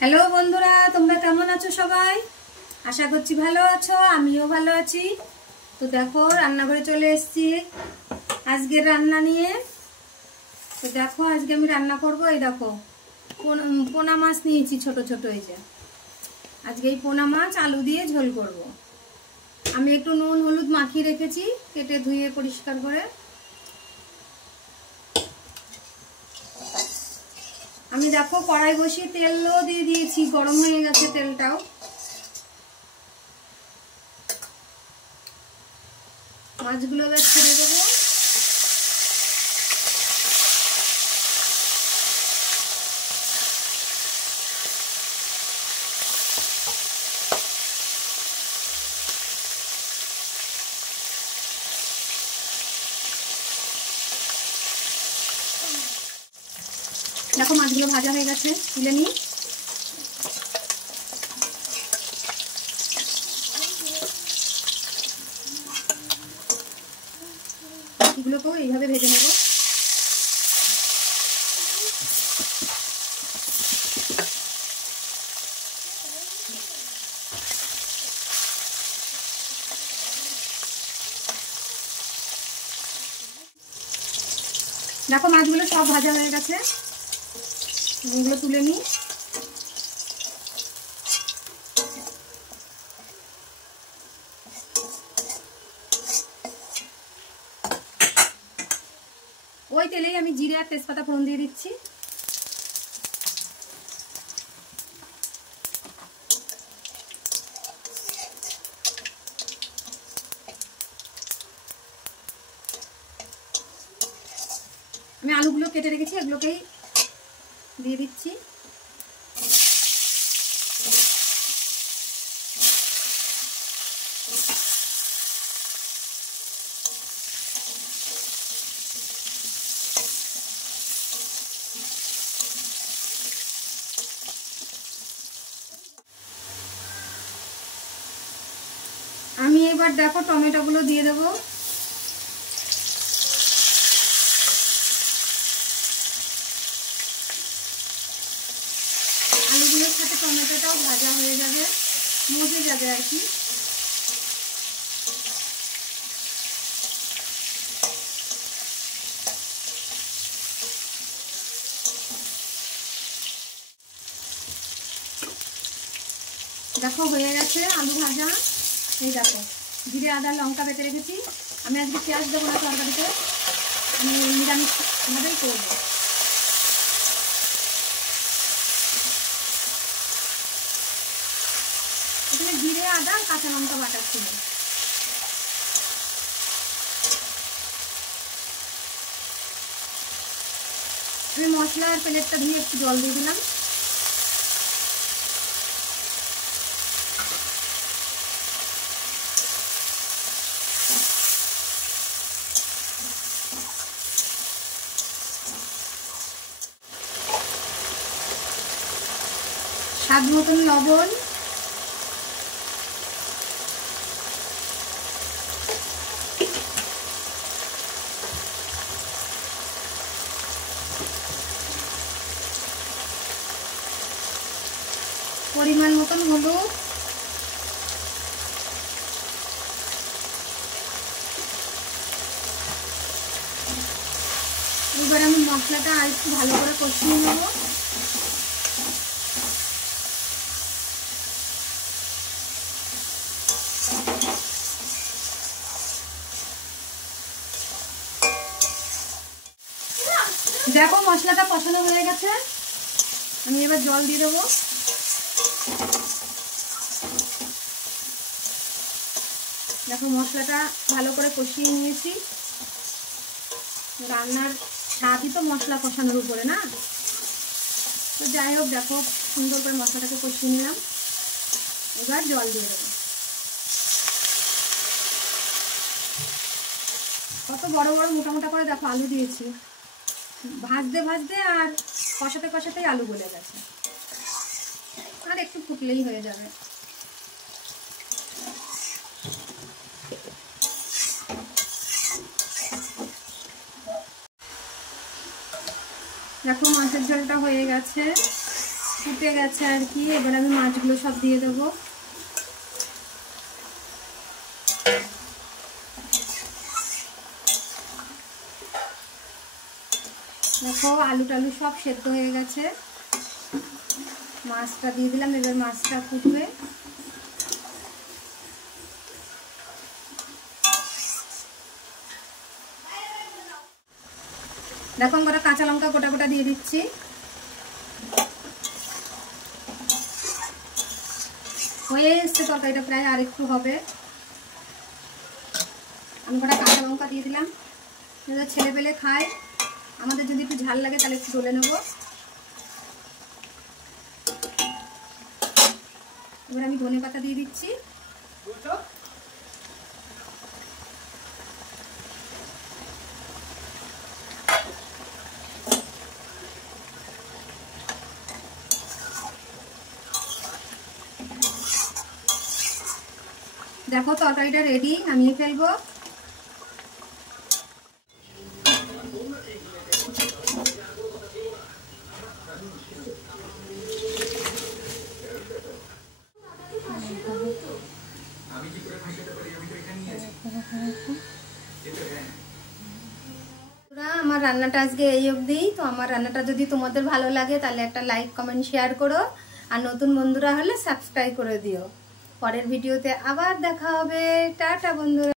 Hello বন্ধুরা, তোমরা কেমন আছো? সবাই আশা করছি ভালো আছো, আমিও ভালো আছি। তো দেখো রান্নাঘরে চলে এসেছি আজকের রান্না নিয়ে। তো দেখো আজকে আমি রান্না করব, এই দেখো পোনা মাছ নিয়েছি ছোট ছোট। এই যে আজকে এই পোনা মাছ আলু দিয়ে ঝোল করব। আমি একটু নুন হলুদ মাখিয়ে রেখেছি, কেটে ধুয়ে পরিষ্কার করে। আমি দেখো কড়াই বসিয়ে তেলও দিয়ে দিয়েছি, গরম হয়ে গেছে তেলটাও। মাছগুলো এবার ছেড়ে দেবো। দেখো মাছগুলো ভাজা হয়ে গেছে, তুলে নিই। এগুলোকেও এইভাবে ভেজে নেব। দেখো মাছগুলো সব ভাজা হয়ে গেছে, এগুলো তুলে নিই। ওই তেলেই আমি জিরে আর তেজপাতা ফোড়ন দিয়ে দিচ্ছি। আমি আলুগুলো কেটে রেখেছি, এগুলোকেই দিয়ে দিচ্ছি। আমি এবার দেখো টমেটোগুলো দিয়ে দেবো। আলুগুলোর সাথে টমেটোটাও ভাজা হয়ে যাবে, মজে যাবে আর কি। দেখো হয়ে গেছে আলু ভাজা। এই দেখো জিরে আদা লঙ্কা বেটে রেখেছি। আমি আজকে পেঁয়াজ দেবো না তরকারিতে, আমি নিরামিষ ভাবেই করবো। এখানে জিরে আদা কাঁচা লঙ্কা বাটা ছিল। আমি মশলার প্লেটটা ধুয়ে একটু জল দিয়ে দিলাম। স্বাদ মতন লবণ, পরিমাণ মতন হলুদ, এবার আমি মশলাটা আর একটু ভালো করে কষিয়ে নেব। দেখো মশলাটা কষানো হয়ে গেছে, আমি এবার জল দিয়ে দেবো। দেখো মশলাটা ভালো করে কষিয়ে নিয়েছি। রান্নার স্বাদই তো মশলা কষানোর উপরে, না? তো যাই হোক দেখো সুন্দর করে মশলাটাকে কষিয়ে নিলাম। এবার জল দিয়ে দেবো। কত বড় বড় মোটা মোটা করে দেখো আলু দিয়েছি। ভাজতে ভাজতে আর কষাতে কষাতেই আলু গলে গেছে, আর একটু ফুটলেই হয়ে যাবে। দেখো মাছের ঝোলটা হয়ে গেছে, ফুটে গেছে আর কি। এবার আমি মাছগুলো সব দিয়ে দেবো। দেখো আলু টালু সব সেদ্ধ হয়ে গেছে। মাছটা দিয়ে দিলাম, এবার মাছটা ফুটবে। দেখো আমরা কাঁচা লঙ্কা গোটা গোটা দিয়ে দিচ্ছি। হয়ে এসছে তরকারিটা, প্রায় আর একটু হবে। আমি গোটা কাঁচা লঙ্কা দিয়ে দিলাম। ছেলে পেলে খায়, আমাদের যদি একটু ঝাল লাগে তাহলে একটু ডলে নেবো। এবার আমি ধনে পাতা দিয়ে দিচ্ছি। দেখো তরকারিটা রেডি, নামিয়ে ফেলবো। আমার রান্নাটা আজকে এই অবধি। তো আমার রান্নাটা যদি তোমাদের ভালো লাগে তাহলে একটা লাইক কমেন্ট শেয়ার করো, আর নতুন বন্ধুরা হলে সাবস্ক্রাইব করে দিও। পরের ভিডিওতে আবার দেখা হবে। টাটা বন্ধুরা।